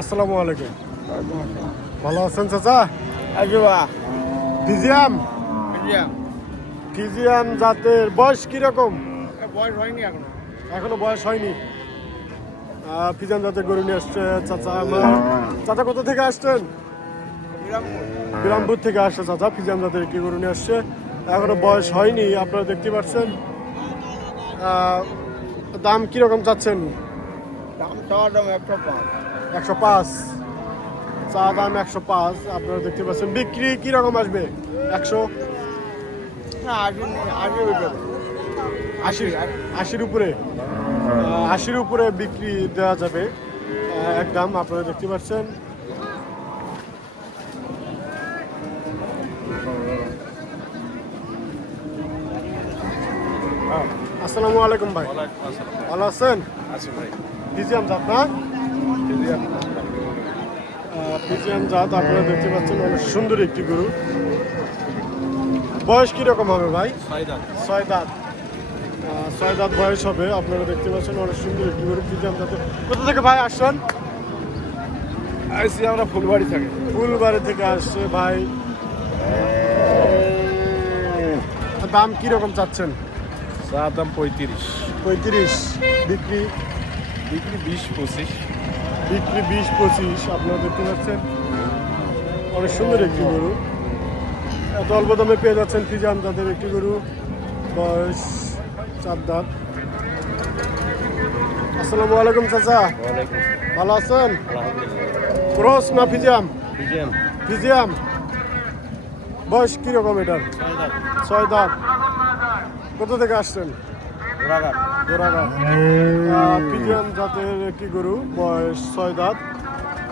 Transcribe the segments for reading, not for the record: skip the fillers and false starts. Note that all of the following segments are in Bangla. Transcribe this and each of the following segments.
আসসালামু আলাইকুম। ভালো আছেন চাচা? ফিজিয়াম ফিজিয়াম জাতের বয়স কিরকম? বয়স হয়নি এখনো বয়স হয়নি। ফিজিয়াম জাতের গরু নিয়ে আসছে চাচা। চাচা কোথা থেকে আসছেন? বিরামপুর থেকে আসছে চাচা। ফিজিয়াম জাতের একটি গরু নিয়ে আসছে, এখনো বয়স হয়নি। আপনারা দেখতে পাচ্ছেন। দাম কিরকম চাচ্ছেন? দাম চাওয়ার দাম 105। চা দাম 105। আপনারা দেখতে পাচ্ছেন। বিক্রি কিরকম আসবে? 100, 80 উপরে। 80 উপরে বিক্রি দেওয়া যাবে একদম। আপনারা দেখতে পাচ্ছেন। আসসালামু আলাইকুম ভাই, ভালো আছেন? ফিজিয়াম জাত না? ফিজিয়াম জাত আপনারা দেখতে পাচ্ছেন, অনেক সুন্দর একটি গরু। বয়স কিরকম হবে ভাই? 6 দাঁত। 6 দাঁত বয়স হবে। আপনারা দেখতে পাচ্ছেন অনেক সুন্দর একটি গরু ফিজিয়াম জাতের। কোথা থেকে ভাই আসছেন? আমরা ফুলবাড়ি থাকি। ফুলবাড়ি থেকে আসছে ভাই। দাম কিরকম চাচ্ছেন? চার দাম 35। 35। বিক্রি 20-25। বিক্রি 20-25। আপনারা দেখতে পাচ্ছেন অনেক সুন্দর একটি গরু। এত অল্প দামে পেয়ে যাচ্ছেন ফিজিয়াম জাতের একটি গরু। বয়স 4 দাঁত। আসসালামু আলাইকুম চাচা, ভালো আছেন? ক্রস না ফিজিয়াম? ফিজিয়াম। বয়স কিরকম এটার? 6 দাঁত। কোথা থেকে আসছেন? গোড়াঘাট। ফিজিয়াম জাতের একটি গরু, বয়স 6 দাঁত।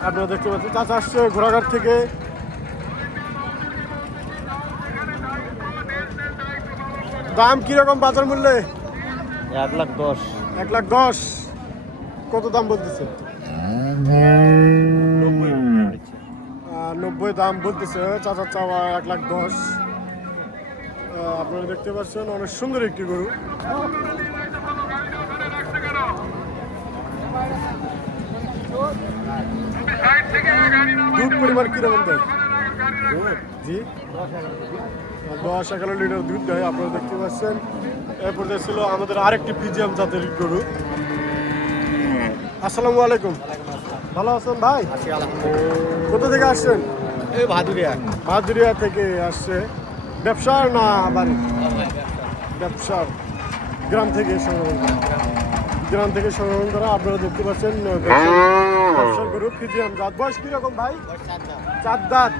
আপনারা দেখতে পাচ্ছেন চাচা আসছে ঘোড়াঘাট থেকে। দাম কিরকম বাজার মূল্যে? 1,10,000। 1,10,000। কত দাম বলতেছে? 90 দাম বলতেছে চাচা। চাওয়া 1,10,000। আপনারা দেখতে পাচ্ছেন অনেক সুন্দর একটি গরু। দুধ পরিমাণ কিরকম দেয়? জি, 10-11 লিটার দুধ দেয়। আপনারা দেখতে পাচ্ছেন। এরপর ছিল আমাদের আরেকটি ফিজিয়াম জাতের গরু। আসসালামু আলাইকুম, ভালো আছেন ভাই? কোথা থেকে আসছেন? এই ভাদুরিয়া থেকে আসছে। ব্যবসার না বাড়ি? ব্যবসার। গ্রাম থেকে সংগ্রহ করা। আপনারা দেখতে পাচ্ছেন ব্যবসার গরু ফিজিয়াম জাত। বয়স কিরকম ভাই? 4 দাঁত।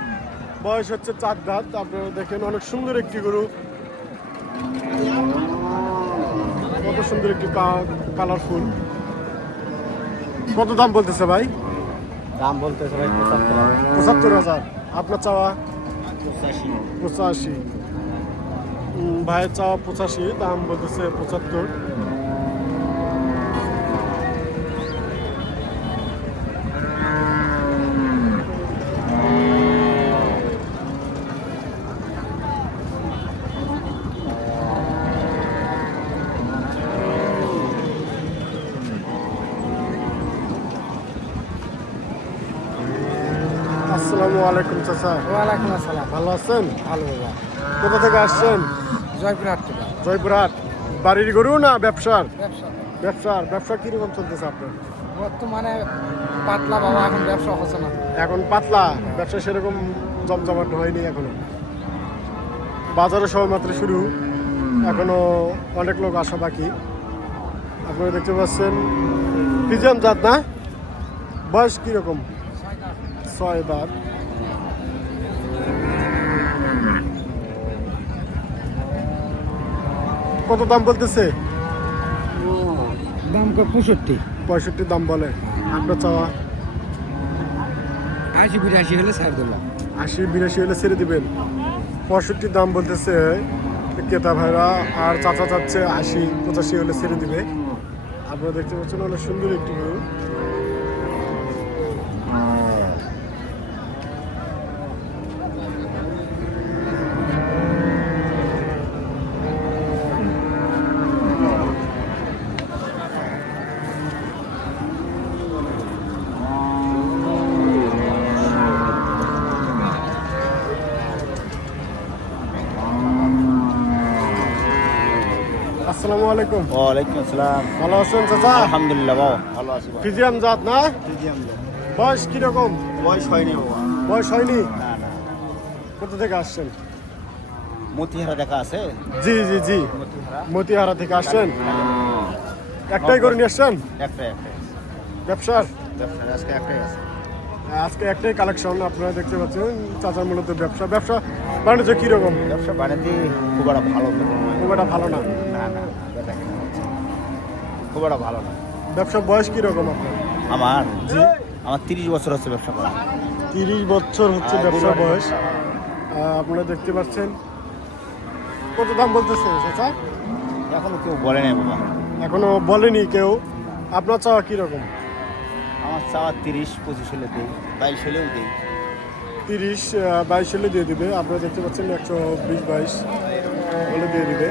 বয়স হচ্ছে 4 দাঁত। আপনারা দেখেন অনেক সুন্দর একটি গরু। কত সুন্দর একটি কালারফুল। কত দাম বলতেছে ভাই? দাম বলতেছে ভাই 75,000। আপনার চাওয়া 85। ভাইয়ের চাওয়া 85, দাম বলতেছে 75। আসসালামু আলাইকুম চাচা। ওয়ালাইকুম আসসালাম। ভালো আছেন? ভালো বাবা। কোথা থেকে আসছেন? জয়পুরহাট থেকে। জয়পুরহাট। বাড়ির গরু না ব্যবসার? ব্যবসা ব্যবসা কিরকম চলতেছে আপনার? বর্তমানে পাতলা বাবা, এখন ব্যবসা হচ্ছে না। এখন পাতলা। ব্যবসা সেরকম জমজমাট হয়নি এখনো। বাজারে সবেমাত্র শুরু, এখনো অনেক লোক আসা বাকি। আপনারা দেখতে পাচ্ছেন ফিজিয়াম জাত না? বয়স কিরকম? 6 দাঁত। কত দাম বলতেছে? দাম 65। 65 দাম বলে। আপনার চাওয়া 80-82 হলে ছাড় দিলাম। 80-82 হলে ছেড়ে দিবেন। 65 দাম বলতেছে ক্রেতা ভাইরা। আর চাচা চাচ্ছে 80-85 হলে ছেড়ে দিবে। আপনারা দেখতে পাচ্ছেন অনেক সুন্দর একটি গরু। আসসালামু আলাইকুম। ওয়ালাইকুম আসসালাম। ভালো আছেন চাচা? আলহামদুলিল্লাহ বাবা, ভালো আছি বাবা। ফিজিয়াম জাত না? ফিজিয়াম লোক। বয়স কিরকম? বয়স হয়নি বাবা। বয়স হয়নি? না না, কোথা থেকে আসছেন? মতিহারা দেখা আছে। জি জি জি, মতিহারা মতিহারা থেকে আসছেন। একটাই করে নিয়ে আসছেন একটাই ব্যবসার? ব্যবসা আজকে একটাই আছে। আজকে একটাই কালেকশন আপনারা দেখতে পাচ্ছেন। চাচার মূলত ব্যবসা বাণিজ্য কিরকম? ব্যবসা বাণিজ্য খুব একটা ভালো তো নয়। খুব একটা ভালো না। না না, বেচা কেনা হচ্ছে না। খুব একটা ভালো না। ব্যবসা বয়স কিরকম আপনার? আমার জি, আমার 30 বছর হচ্ছে ব্যবসা করা। 30 বছর হচ্ছে ব্যবসার বয়স। আপনারা দেখতে পাচ্ছেন। কত দাম বলতেছে চাচা? এখনো কেউ বলে নাই বাবা। এখনো বলেনি কেউ। আপনার চাওয়া কিরকম? আমার চাওয়া 30-25 হলে দেই, 22 হলেও দেই। 30-22 হলে দিয়ে দিবে। আপনারা দেখতে পাচ্ছেন 120-22 হলে দিয়ে দিবে।